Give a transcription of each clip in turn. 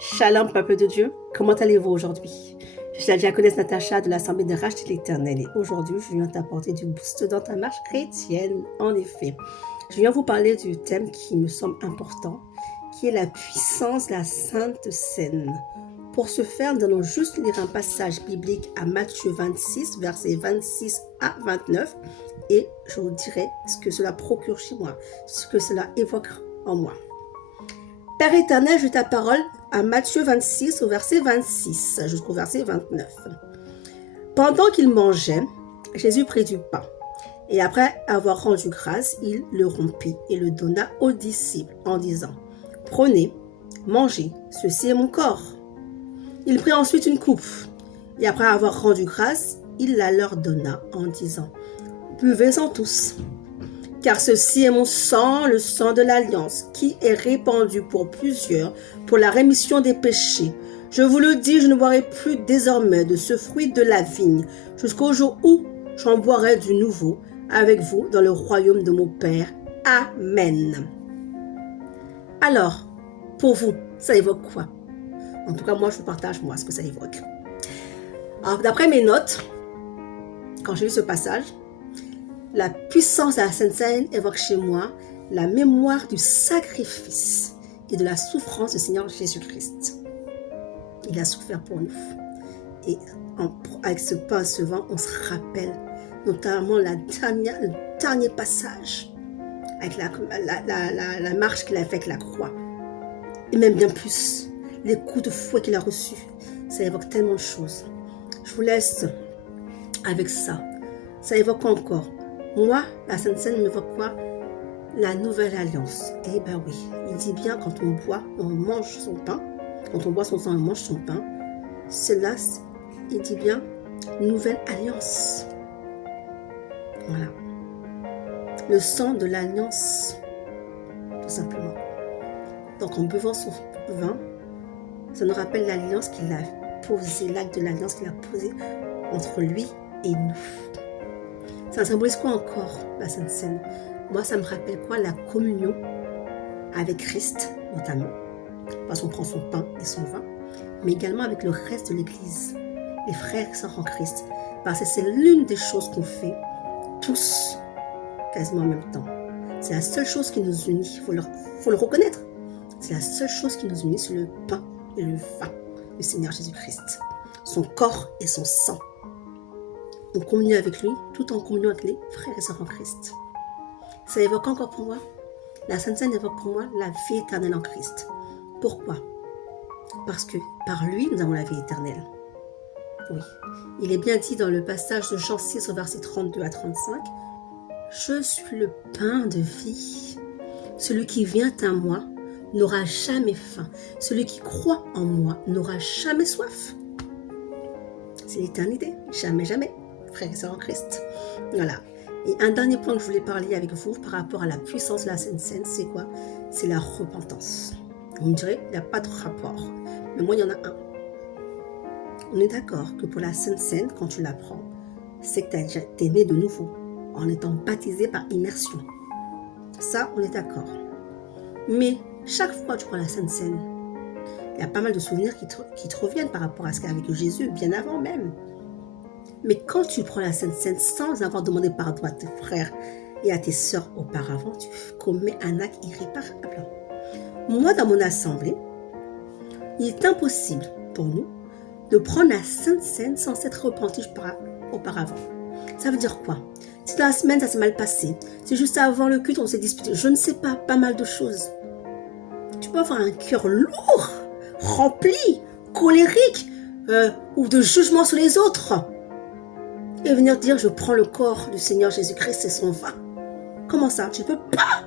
Shalom, peuple de Dieu, comment allez-vous aujourd'hui? Je suis la diaconesse Natacha de l'Assemblée de Racheter l'Éternel et aujourd'hui, je viens t'apporter du boost dans ta marche chrétienne. En effet, je viens vous parler du thème qui me semble important, qui est la puissance de la Sainte Seine. Pour ce faire, nous allons juste lire un passage biblique à Matthieu 26, versets 26 à 29, et je vous dirai ce que cela procure chez moi, ce que cela évoque en moi. Père éternel, je ta parole à Matthieu 26 au verset 26 jusqu'au verset 29. Pendant qu'il mangeait, Jésus prit du pain et après avoir rendu grâce, il le rompit et le donna aux disciples en disant « Prenez, mangez, ceci est mon corps. » Il prit ensuite une coupe et après avoir rendu grâce, il la leur donna en disant « Buvez-en tous. » Car ceci est mon sang, le sang de l'alliance, qui est répandu pour plusieurs, pour la rémission des péchés. Je vous le dis, je ne boirai plus désormais de ce fruit de la vigne, jusqu'au jour où j'en boirai du nouveau avec vous dans le royaume de mon Père. Amen. Alors, pour vous, ça évoque quoi? En tout cas, moi, je vous partage, moi, ce que ça évoque. Alors, d'après mes notes, quand j'ai lu ce passage, la puissance de la Sainte Seine évoque chez moi la mémoire du sacrifice et de la souffrance du Seigneur Jésus-Christ. Il a souffert pour nous. Et avec ce pain, ce vin, on se rappelle notamment le dernier passage avec la marche qu'il a fait avec la croix. Et même bien plus, les coups de fouet qu'il a reçus. Ça évoque tellement de choses. Je vous laisse avec ça. Ça évoque encore. Moi, la Sainte Seine m'évoque quoi? La nouvelle alliance. Eh bien oui, il dit bien quand on boit, on mange son pain. Quand on boit son sang, on mange son pain. Cela, il dit bien, nouvelle alliance. Voilà. Le sang de l'alliance, tout simplement. Donc en buvant son vin, ça nous rappelle l'alliance qu'il a posée, l'acte de l'alliance qu'il a posé entre lui et nous. Ça symbolise quoi encore, la Sainte Seine? Moi, ça me rappelle quoi? La communion avec Christ, notamment, parce qu'on prend son pain et son vin, mais également avec le reste de l'Église, les frères et sœurs en Christ, parce que c'est l'une des choses qu'on fait tous, quasiment en même temps. C'est la seule chose qui nous unit, il faut le reconnaître. C'est la seule chose qui nous unit, c'est le pain et le vin du Seigneur Jésus-Christ, son corps et son sang. On communie avec lui, tout en communion avec les frères et sœurs en Christ. Ça évoque encore pour moi, la Sainte Seine évoque pour moi la vie éternelle en Christ. Pourquoi? Parce que par lui, nous avons la vie éternelle. Oui, il est bien dit dans le passage de Jean 6 au verset 32 à 35, « Je suis le pain de vie. Celui qui vient à moi n'aura jamais faim. Celui qui croit en moi n'aura jamais soif. » C'est l'éternité, jamais, jamais. Frères et sœurs en Christ. Voilà. Et un dernier point que je voulais parler avec vous par rapport à la puissance de la Sainte Seine, c'est quoi? C'est la repentance. On me dirait, il n'y a pas de rapport. Mais moi, il y en a un. On est d'accord que pour la Sainte Seine, quand tu la prends, c'est que tu es né de nouveau, en étant baptisé par immersion. Ça, on est d'accord. Mais chaque fois que tu prends la Sainte Seine, il y a pas mal de souvenirs qui te reviennent par rapport à ce qu'il y a avec Jésus, bien avant même. Mais quand tu prends la Sainte Seine sans avoir demandé pardon à tes frères et à tes sœurs auparavant, tu commets un acte irréparable. Moi, dans mon assemblée, il est impossible pour nous de prendre la Sainte Seine sans s'être repenti auparavant. Ça veut dire quoi? Si dans la semaine, ça s'est mal passé, si juste avant le culte, on s'est disputé, je ne sais pas mal de choses. Tu peux avoir un cœur lourd, rempli, colérique, ou de jugement sur les autres. Et venir dire, je prends le corps du Seigneur Jésus-Christ et son vin. Comment ça? Tu ne peux pas.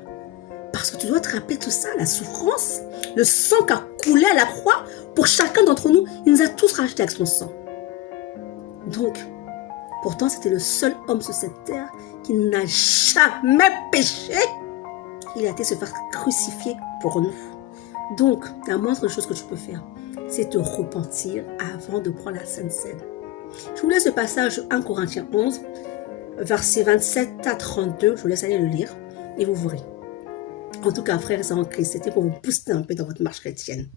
Parce que tu dois te rappeler tout ça, la souffrance, le sang qui a coulé à la croix pour chacun d'entre nous. Il nous a tous rachetés avec son sang. Donc, pourtant, c'était le seul homme sur cette terre qui n'a jamais péché. Il a été se faire crucifier pour nous. Donc, la moindre chose que tu peux faire, c'est te repentir avant de prendre la Sainte Seine. Je vous laisse le passage 1 Corinthiens 11, versets 27 à 32. Je vous laisse aller le lire et vous verrez. En tout cas, frères et sœurs en Christ, c'était pour vous booster un peu dans votre marche chrétienne.